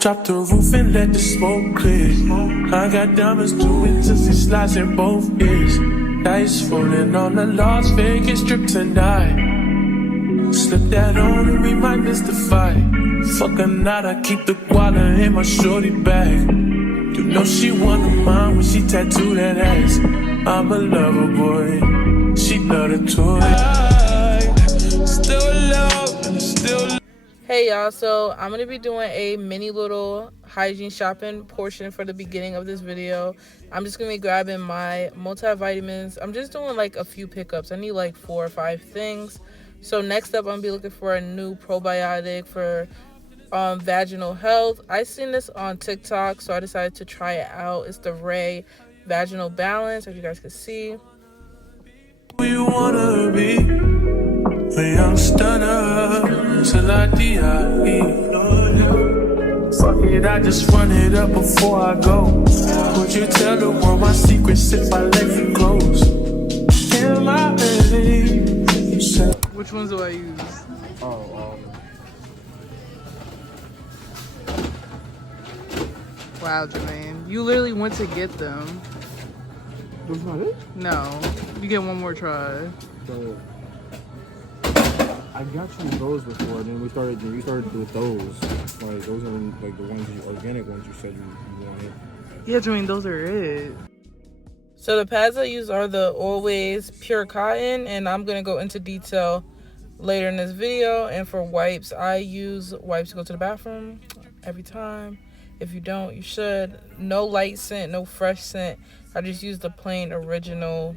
Drop the roof and let the smoke clear. I got diamonds doing Tootsie slides in both ears. Dice falling on the Las Vegas strip tonight. Slip that on and we might miss the fight. Fuck a night, I keep the guala in my shorty bag. You know she one of mine when she tattooed that ass. I'm a lover boy, she love the toy. Still love and still. Hey y'all, so I'm gonna be doing a mini little hygiene shopping portion for the beginning of this video. I'm just gonna be grabbing my multivitamins. I'm just doing like a few pickups. I need like 4 or 5 things. So next up, I'm gonna be looking for a new probiotic for vaginal health. I seen this on TikTok, so I decided to try it out. It's the Ray Vaginal Balance, as you guys can see. Who you wanna be? A young stunner till I die. Fuck it, I just run it up before I go. Would you tell the world my secrets if I let you close? Am I ready? Which ones do I use? Wow, Jermaine. You literally went to get them. That's not it? No. You get one more try. So, I got you those before, then we started with those. Like, those are like the ones, the organic ones you said you wanted. Yeah, Jermaine, those are it. So the pads I use are the Always Pure Cotton, and I'm going to go into detail later in this video. And for wipes, I use wipes to go to the bathroom every time. If you don't, you should. No light scent, no fresh scent. I just use the plain original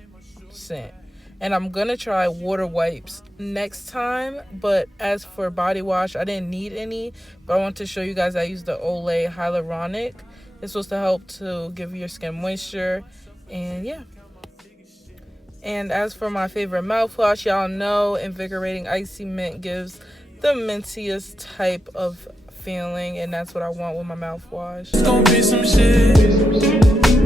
scent. And I'm going to try water wipes next time. But as for body wash, I didn't need any. But I want to show you guys I use the Olay Hyaluronic. It's supposed to help to give your skin moisture. And yeah. And as for my favorite mouthwash, y'all know Invigorating Icy Mint gives the mintiest type of feeling, and that's what I want with my mouthwash. It's gonna be some shit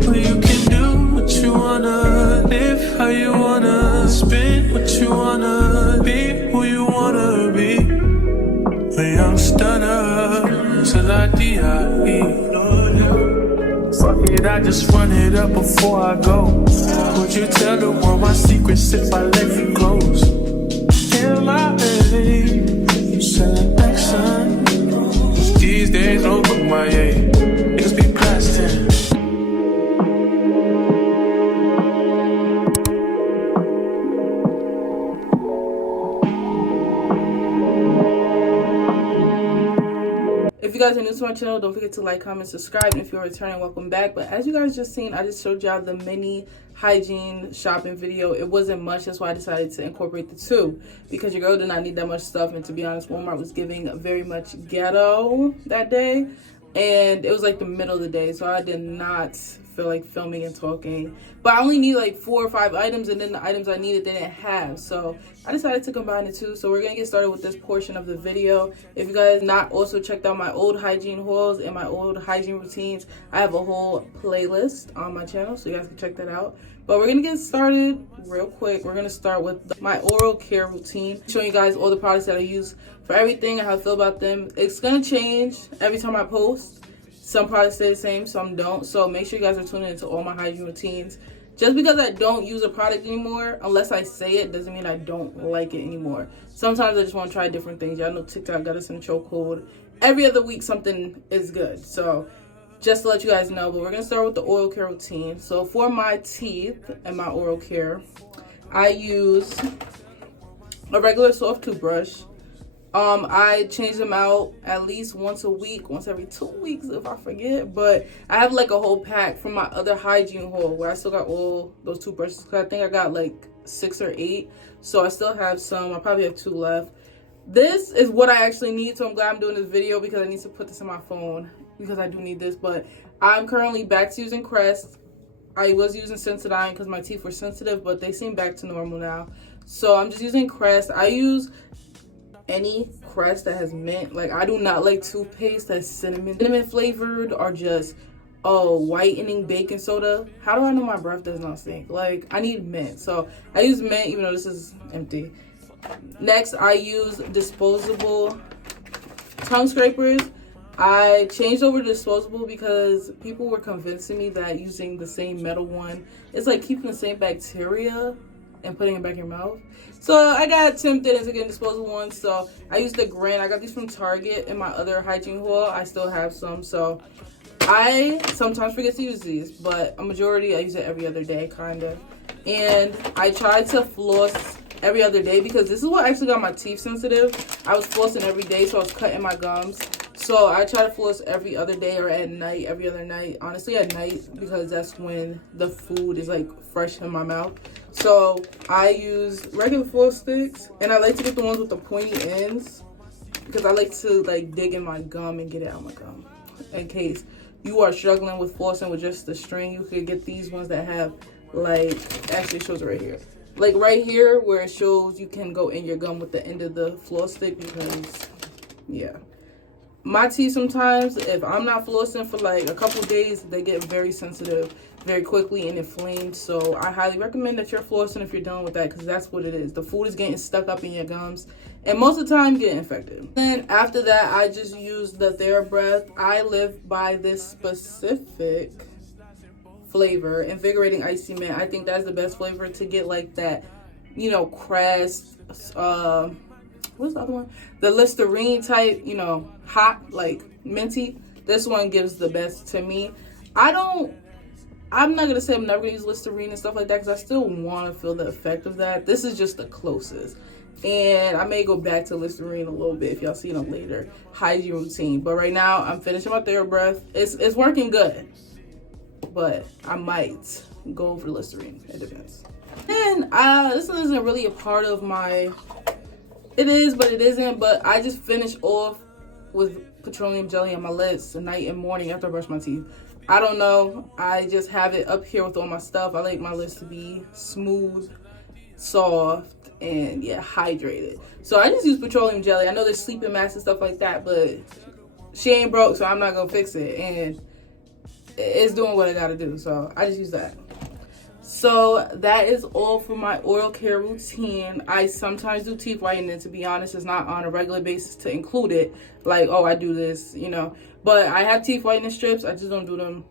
where you can do what you wanna, live how you wanna, spin what you wanna, be who you wanna be. A young stunner till I die. Fuck it, I just run it up before I go. Would you tell the world my secrets if I let you close? Am I ready? You selling action. These days don't look my age. Niggas be plastic. If you guys are new to my channel, don't forget to like, comment, subscribe. And if you're returning, welcome back. But as you guys just seen, I just showed y'all the mini hygiene shopping video. It wasn't much, that's why I decided to incorporate the two, because your girl did not need that much stuff. And to be honest, Walmart was giving very much ghetto that day, and it was like the middle of the day, so I did not feel like filming and talking. But I only need like 4 or 5 items, and then the items I needed they didn't have, so I decided to combine the two. So we're gonna get started with this portion of the video. If you guys not also checked out my old hygiene hauls and my old hygiene routines, I have a whole playlist on my channel, so you guys can check that out. But we're gonna get started real quick. We're gonna start with my oral care routine, showing you guys all the products that I use for everything and how I feel about them. It's gonna change every time I post. Some products stay the same, some don't. So make sure you guys are tuning into all my hygiene routines. Just because I don't use a product anymore, unless I say it, doesn't mean I don't like it anymore. Sometimes I just want to try different things. Y'all know TikTok got us in a chokehold. Every other week something is good. So just to let you guys know, but we're going to start with the oral care routine. So for my teeth and my oral care, I use a regular soft toothbrush. I change them out at least once a week, once every 2 weeks if I forget. But I have like a whole pack from my other hygiene haul where I still got all those toothbrushes, because I think I got like 6 or 8. So I still have some. I probably have 2 left. This is what I actually need, so I'm glad I'm doing this video, because I need to put this in my phone, because I do need this. But I'm currently back to using Crest. I was using Sensodyne because my teeth were sensitive, but they seem back to normal now. So I'm just using Crest. I use any Crest that has mint. Like, I do not like toothpaste that's cinnamon flavored, or just whitening baking soda. How do I know my breath does not stink? Like, I need mint, so I use mint even though this is empty. Next, I use disposable tongue scrapers. I changed over to disposable because people were convincing me that using the same metal one, it's like keeping the same bacteria and putting it back in your mouth. So I got tempted into getting disposable ones. So I used the Grand. I got these from Target in my other hygiene haul. I still have some. So I sometimes forget to use these, but a majority I use it every other day, kind of. And I try to floss every other day because this is what actually got my teeth sensitive. I was flossing every day, so I was cutting my gums. So I try to floss every other day or at night, every other night. Honestly, at night, because that's when the food is like fresh in my mouth. So I use regular floss sticks, and I like to get the ones with the pointy ends because I like to like dig in my gum and get it out my gum. In case you are struggling with flossing with just the string, you could get these ones that have like, actually it shows it right here. Like right here where it shows you can go in your gum with the end of the floss stick because, yeah. My teeth sometimes, if I'm not flossing for like a couple days, they get very sensitive very quickly and inflamed. So I highly recommend that you're flossing if you're dealing with that because that's what it is. The food is getting stuck up in your gums and most of the time getting infected. Then after that, I just use the TheraBreath. I live by this specific flavor, Invigorating Icy Mint. I think that's the best flavor to get like that, you know, crest, what's the other one? The Listerine type, you know, hot, like minty. This one gives the best to me. I'm not going to say I'm never going to use Listerine and stuff like that because I still want to feel the effect of that. This is just the closest. And I may go back to Listerine a little bit if y'all see in a later hygiene routine. But right now, I'm finishing my TheraBreath. It's working good. But I might go over Listerine. It depends. And this isn't really a part of my... It is, but it isn't. But I just finished off with petroleum jelly on my lips at night and morning after I brush my teeth. I don't know. I just have it up here with all my stuff. I like my lips to be smooth, soft, and yeah, hydrated. So I just use petroleum jelly. I know there's sleeping masks and stuff like that, but she ain't broke, so I'm not gonna fix it. And it's doing what I gotta do. So I just use that. So that is all for my oral care routine. I sometimes do teeth whitening. To be honest, it's not on a regular basis to include it. Like, oh, I do this, you know. But I have teeth whitening strips. I just don't do them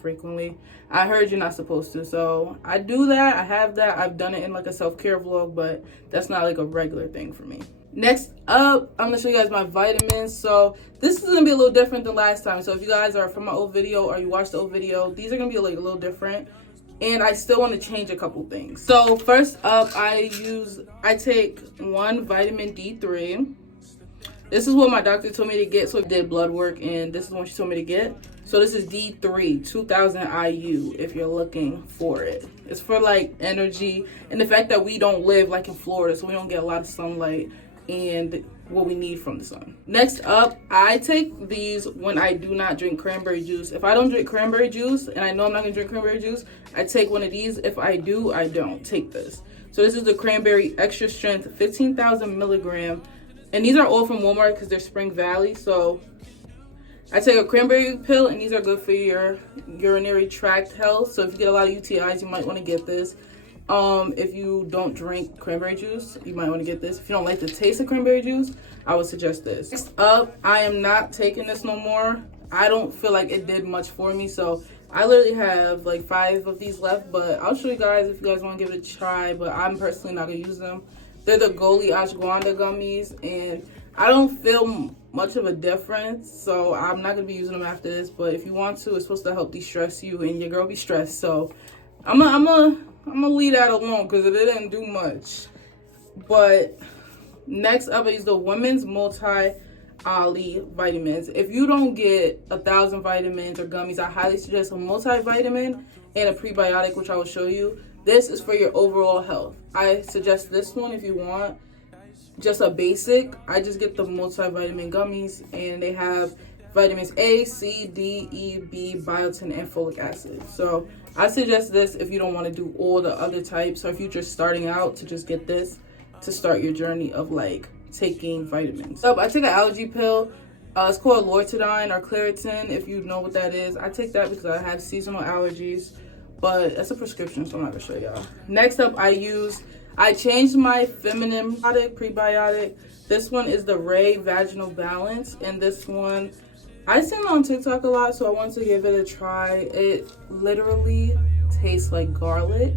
frequently. I heard you're not supposed to. So I do that. I have that. I've done it in like a self-care vlog, but that's not like a regular thing for me. Next up, I'm going to show you guys my vitamins. So this is going to be a little different than last time. So if you guys are from my old video or you watched the old video, these are going to be like a little different. And I still want to change a couple things. So first up, I take one vitamin D3. This is what my doctor told me to get. So I did blood work and this is what she told me to get. So this is D3, 2000 IU if you're looking for it. It's for like energy and the fact that we don't live like in Florida, so we don't get a lot of sunlight and what we need from the sun. Next up, I take these when I do not drink cranberry juice. If I don't drink cranberry juice and I know I'm not gonna drink cranberry juice, I take one of these. If I do, I don't take this. So this is the cranberry extra strength 15,000 milligram. And these are all from Walmart because they're Spring Valley. So I take a cranberry pill and these are good for your urinary tract health. So if you get a lot of UTIs, you might want to get this. If you don't drink cranberry juice, you might want to get this. If you don't like the taste of cranberry juice, I would suggest this. Next up, I am not taking this no more. I don't feel like it did much for me, so I literally have like 5 of these left, but I'll show you guys if you guys want to give it a try, but I'm personally not going to use them. They're the Goli Ashwagandha gummies, and I don't feel much of a difference, so I'm not going to be using them after this, but if you want to, it's supposed to help de-stress you, and your girl be stressed, so I'm gonna leave that alone because it didn't do much. But next up is the Women's Multi-Ali vitamins. If you don't get 1,000 vitamins or gummies, I highly suggest a multivitamin and a prebiotic, which I will show you. This is for your overall health. I suggest this one if you want just a basic. I just get the multivitamin gummies, and they have vitamins A, C, D, E, B, biotin, and folic acid. So I suggest this if you don't want to do all the other types, or if you're just starting out, to just get this to start your journey of like taking vitamins. So I take an allergy pill. It's called Lortidine or Claritin, if you know what that is. I take that because I have seasonal allergies, but that's a prescription, so I'm not gonna show y'all. Next up, I changed my feminine product, prebiotic. This one is the Ray Vaginal Balance, and this one I seen it on TikTok a lot, so I wanted to give it a try. It literally tastes like garlic.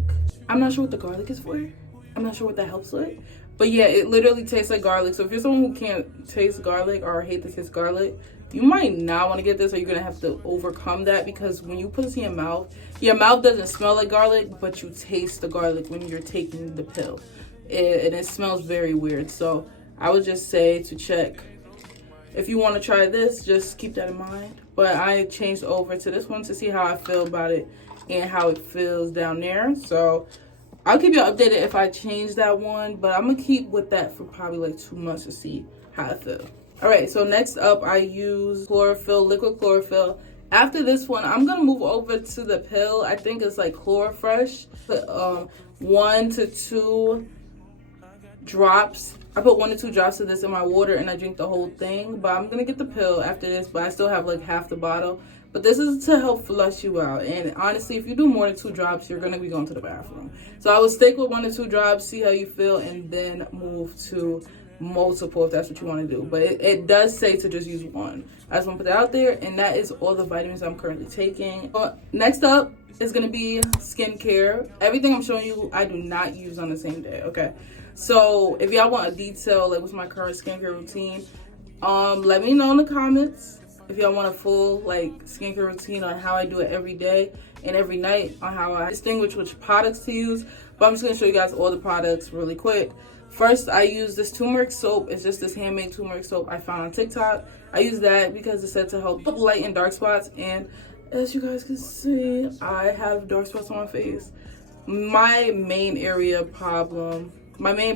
I'm not sure what the garlic is for. I'm not sure what that helps with. But yeah, it literally tastes like garlic. So if you're someone who can't taste garlic or hate to taste garlic, you might not want to get this, or you're going to have to overcome that, because when you put this in your mouth doesn't smell like garlic, but you taste the garlic when you're taking the pill. And it smells very weird. So I would just say to check. If you want to try this, just keep that in mind. But I changed over to this one to see how I feel about it and how it feels down there. So I'll keep you updated if I change that one. But I'm going to keep with that for probably like 2 months to see how I feel. Alright, so next up I use chlorophyll, liquid chlorophyll. After this one, I'm going to move over to the pill. I think it's like Chlorofresh. Put 1 to 2 drops. I put 1 to 2 drops of this in my water and I drink the whole thing. But I'm gonna get the pill after this, but I still have like half the bottle. But this is to help flush you out. And honestly, if you do more than 2 drops, you're gonna be going to the bathroom. So I would stick with 1 to 2 drops, see how you feel, and then move to multiple if that's what you want to do. But it does say to just use 1. I just want to put that out there, and that is all the vitamins I'm currently taking. Next up is gonna be skincare. Everything I'm showing you, I do not use on the same day, okay? So if y'all want a detail, like what's my current skincare routine, let me know in the comments. If y'all want a full like skincare routine on how I do it every day and every night, on how I distinguish which products to use. But I'm just gonna show you guys all the products really quick. First, I use this turmeric soap. It's just this handmade turmeric soap I found on TikTok. I use that because it said to help lighten dark spots, and as you guys can see, I have dark spots on my face. My main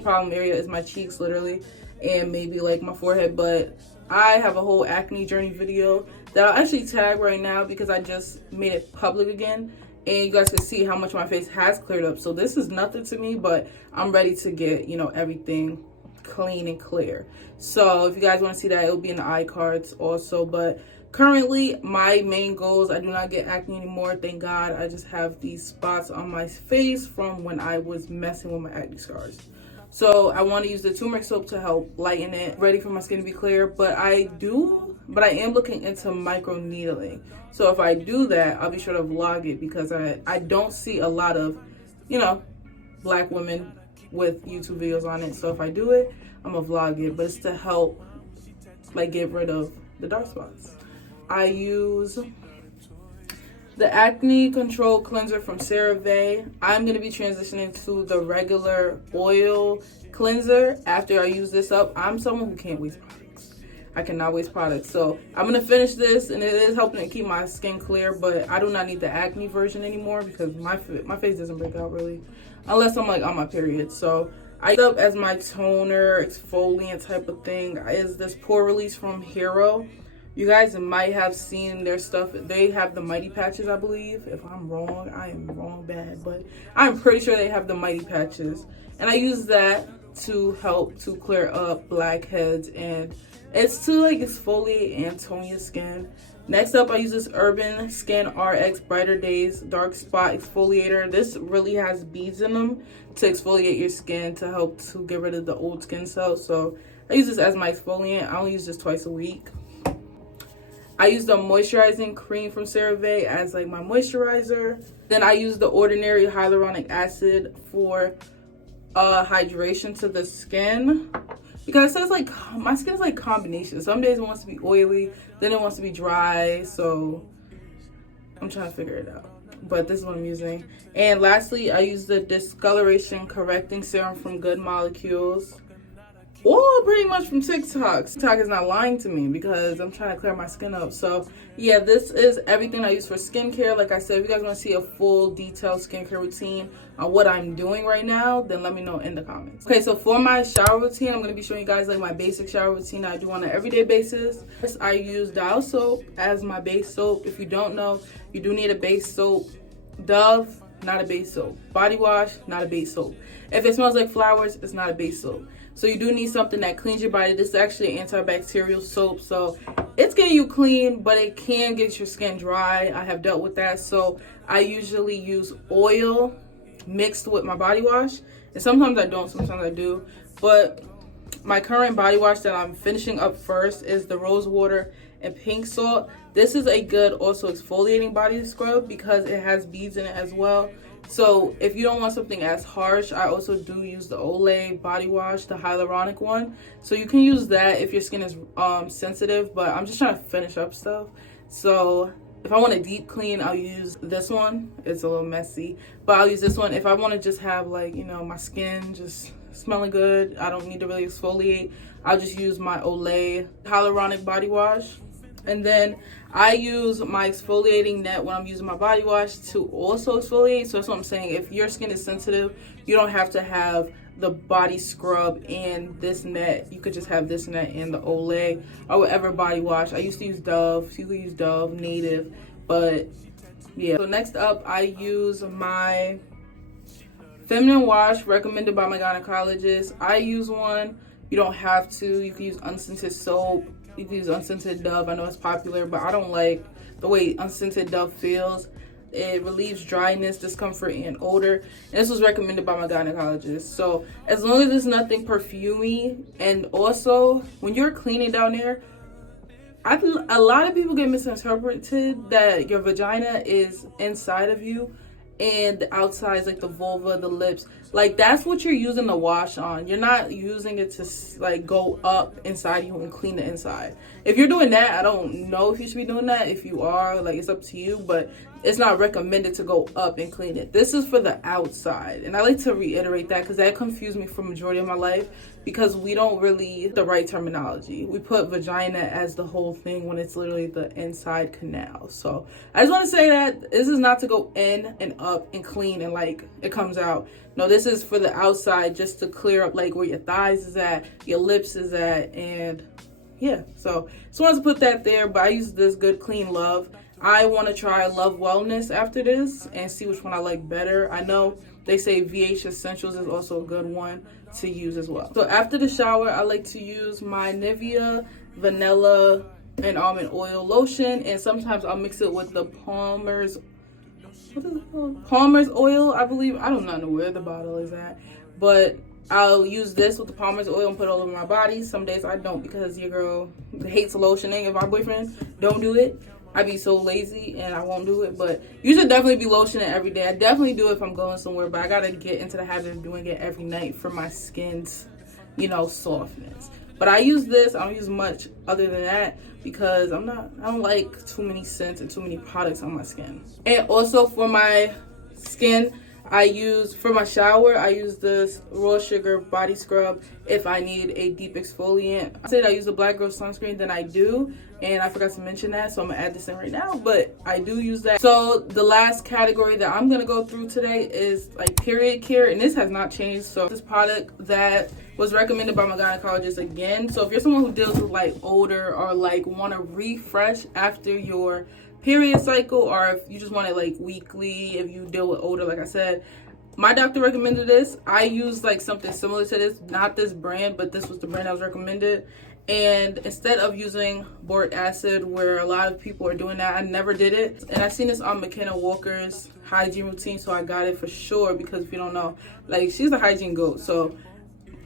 problem area is my cheeks, literally, and maybe like my forehead. But I have a whole acne journey video that I'll actually tag right now because I just made it public again, and you guys can see how much my face has cleared up. So this is nothing to me, but I'm ready to get, you know, everything clean and clear. So if you guys want to see that, it'll be in the iCards also. But currently, my main goals, I do not get acne anymore, thank God. I just have these spots on my face from when I was messing with my acne scars. So I want to use the turmeric soap to help lighten it, ready for my skin to be clear. But I am looking into micro needling. So if I do that, I'll be sure to vlog it, because I don't see a lot of, you know, black women with YouTube videos on it. So if I do it, I'm gonna vlog it, but it's to help like get rid of the dark spots. I use the acne control cleanser from CeraVe. I'm going to be transitioning to the regular oil cleanser after I use this up. I'm someone who can't waste products. I cannot waste products. So I'm going to finish this, and it is helping to keep my skin clear, but I do not need the acne version anymore because my face doesn't break out really unless I'm like on my period. So I use up as my toner, exfoliant type of thing is this pore release from Hero. You guys might have seen their stuff. They have the Mighty Patches, I believe. If I'm wrong, I am wrong bad. But I'm pretty sure they have the Mighty Patches. And I use that to help to clear up blackheads. And it's to like exfoliate and tone your skin. Next up, I use this Urban Skin RX Brighter Days Dark Spot Exfoliator. This really has beads in them to exfoliate your skin to help to get rid of the old skin cells. So I use this as my exfoliant. I only use this twice a week. I use the moisturizing cream from CeraVe as like my moisturizer. Then I use the Ordinary Hyaluronic Acid for hydration to the skin. Because it says like my skin is like combination. Some days it wants to be oily, then it wants to be dry. So I'm trying to figure it out. But this is what I'm using. And lastly, I use the Discoloration Correcting Serum from Good Molecules. Or pretty much from TikTok. TikTok is not lying to me because I'm trying to clear my skin up. So yeah, this is everything I use for skincare. Like I said, if you guys want to see a full detailed skincare routine on what I'm doing right now, then let me know in the comments. Okay, so for my shower routine, I'm going to be showing you guys like my basic shower routine I do on an everyday basis. First, I use Dial soap as my base soap. If you don't know, you do need a base soap. Dove, not a base soap. Body wash, not a base soap. If it smells like flowers, it's not a base soap. So you do need something that cleans your body. This is actually an antibacterial soap. So it's getting you clean, but it can get your skin dry. I have dealt with that. So I usually use oil mixed with my body wash. And sometimes I don't, sometimes I do. But my current body wash that I'm finishing up first is the rose water and pink salt. This is a good also exfoliating body scrub because it has beads in it as well. So if you don't want something as harsh, I also do use the Olay body wash, the hyaluronic one. So you can use that if your skin is sensitive, but I'm just trying to finish up stuff. So if I want a deep clean, I'll use this one. It's a little messy, but I'll use this one. If I want to just have like, you know, my skin just smelling good, I don't need to really exfoliate, I'll just use my Olay hyaluronic body wash. And then I use my exfoliating net when I'm using my body wash to also exfoliate. So that's what I'm saying. If your skin is sensitive, you don't have to have the body scrub and this net. You could just have this net and the Olay or whatever body wash. I used to use Dove. So you could use Dove, Native. But yeah. So next up, I use my feminine wash recommended by my gynecologist. I use one. You don't have to. You can use unscented soap. You can use unscented Dove. I know it's popular, but I don't like the way unscented Dove feels. It relieves dryness, discomfort, and odor. And this was recommended by my gynecologist. So as long as it's nothing perfumey, and also when you're cleaning down there, a lot of people get misinterpreted that your vagina is inside of you and the outside is like the vulva, the lips. Like that's what you're using the wash on. You're not using it to like go up inside you and clean the inside. If you're doing that, I don't know if you should be doing that. If you are, like, it's up to you, but it's not recommended to go up and clean it. This is for the outside. And I like to reiterate that because that confused me for the majority of my life, because we don't really the right terminology. We put vagina as the whole thing when it's literally the inside canal. So I just want to say that this is not to go in and up and clean and like it comes out. No, this is for the outside, just to clear up like where your thighs is at, your lips is at, and yeah. So just wanted to put that there. But I use this Good Clean Love. I want to try Love Wellness after this and see which one I like better. I know they say VH Essentials is also a good one to use as well. So after the shower, I like to use my Nivea Vanilla and Almond Oil Lotion, and sometimes I'll mix it with the Palmer's, what is it called? Palmer's Oil, I believe. I do not know where the bottle is at, but I'll use this with the Palmer's Oil and put it all over my body. Some days I don't because your girl hates lotioning. If my boyfriend don't do it, I be so lazy and I won't do it. But you should definitely be lotioning every day. I definitely do it if I'm going somewhere, but I gotta get into the habit of doing it every night for my skin's, you know, softness. But I use this. I don't use much other than that because I don't like too many scents and too many products on my skin. And also for my skin, for my shower, I use this raw sugar body scrub if I need a deep exfoliant. I said I use a Black Girl sunscreen, then I do, and I forgot to mention that, so I'm gonna add this in right now, but I do use that. So the last category that I'm gonna go through today is like period care, and this has not changed. So this product that was recommended by my gynecologist again. So if you're someone who deals with like odor or like want to refresh after your period cycle, or if you just want it like weekly, if you deal with odor, like I said, my doctor recommended this. I use like something similar to this, not this brand, but this was the brand I was recommended. And instead of using boric acid, where a lot of people are doing that, I never did it. And I seen this on McKenna Walker's hygiene routine, so I got it for sure, because if you don't know, like, she's a hygiene goat. So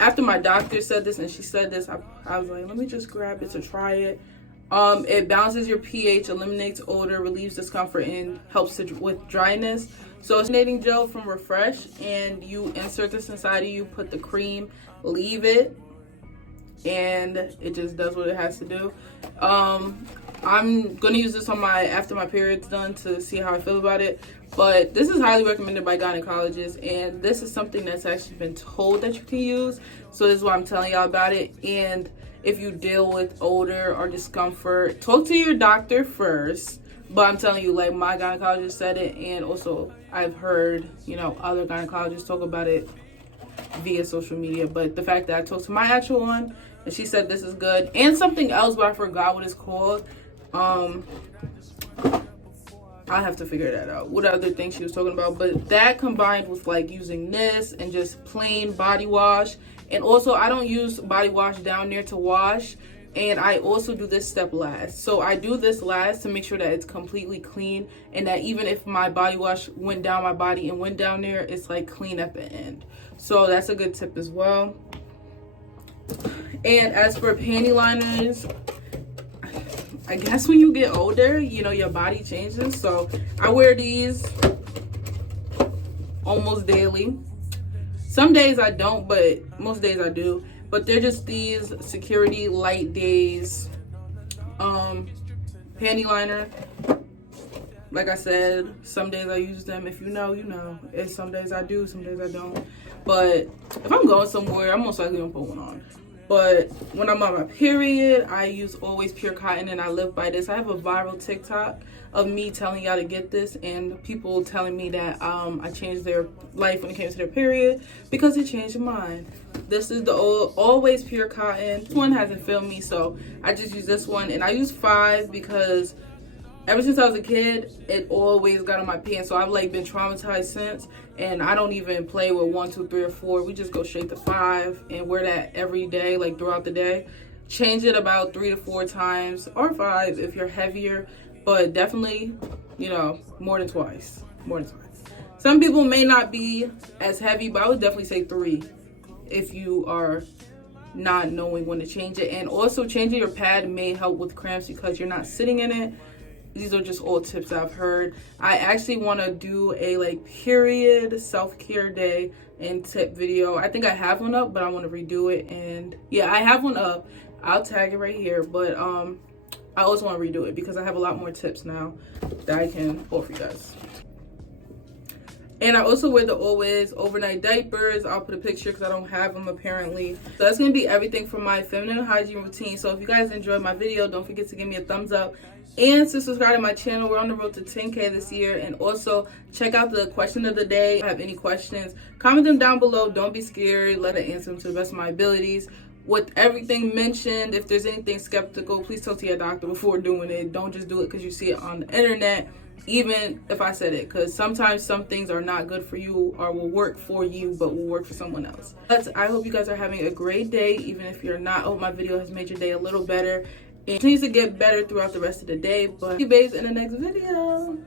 after my doctor said this and she said this, I was like, let me just grab it to try it. It balances your pH, eliminates odor, relieves discomfort, and helps with dryness. So it's a gel from Refresh, and you insert this inside of you, put the cream, leave it, and it just does what it has to do. I'm gonna use this on after my period's done to see how I feel about it. But this is highly recommended by gynecologists, and this is something that's actually been told that you can use. So this is why I'm telling y'all about it. And if you deal with odor or discomfort, talk to your doctor first. But I'm telling you, like, my gynecologist said it, and also I've heard, you know, other gynecologists talk about it via social media. But the fact that I talked to my actual one and she said this is good, and something else, but I forgot what it's called. I have to figure that out, what other things she was talking about. But that combined with like using this and just plain body wash, and also I don't use body wash down there to wash, and I also do this step last. So I do this last to make sure that it's completely clean, and that even if my body wash went down my body and went down there, it's like clean at the end. So that's a good tip as well. And as for panty liners, I guess when you get older, you know, your body changes. So I wear these almost daily. Some days I don't, but most days I do. But they're just these security light days panty liner. Like I said, some days I use them. If you know, you know. And some days I do, some days I don't. But if I'm going somewhere, I'm most likely gonna put one on. But when I'm on my period, I use Always Pure Cotton, and I live by this. I have a viral TikTok of me telling y'all to get this, and people telling me that I changed their life when it came to their period because it changed mine. This is the Always Pure Cotton. This one hasn't filled me, so I just use this one. And I use 5 because ever since I was a kid, it always got on my pants. So I've like been traumatized since, and I don't even play with 1, 2, 3, or 4. We just go straight to 5 and wear that every day, like throughout the day. Change it about 3 to 4 times, or 5 if you're heavier, but definitely, you know, more than twice. Some people may not be as heavy, but I would definitely say 3 if you are not knowing when to change it. And also, changing your pad may help with cramps because you're not sitting in it. These are just all tips I've heard. I actually want to do a like period self-care day and tip video. I think I have one up, but I want to redo it. And yeah, I have one up. I'll tag it right here. But I also want to redo it because I have a lot more tips now that I can offer you guys. And I also wear the Always overnight diapers. I'll put a picture because I don't have them apparently. So that's going to be everything for my feminine hygiene routine. So if you guys enjoyed my video, don't forget to give me a thumbs up and to subscribe to my channel. We're on the road to 10K this year. And also check out the question of the day. If you have any questions, comment them down below. Don't be scared. Let it answer them to the best of my abilities. With everything mentioned, if there's anything skeptical, please talk to your doctor before doing it. Don't just do it because you see it on the internet. Even if I said it, because sometimes some things are not good for you or will work for you but will work for someone else. But I hope you guys are having a great day, even if you're not. I hope my video has made your day a little better and continues to get better throughout the rest of the day. But see you babes in the next video.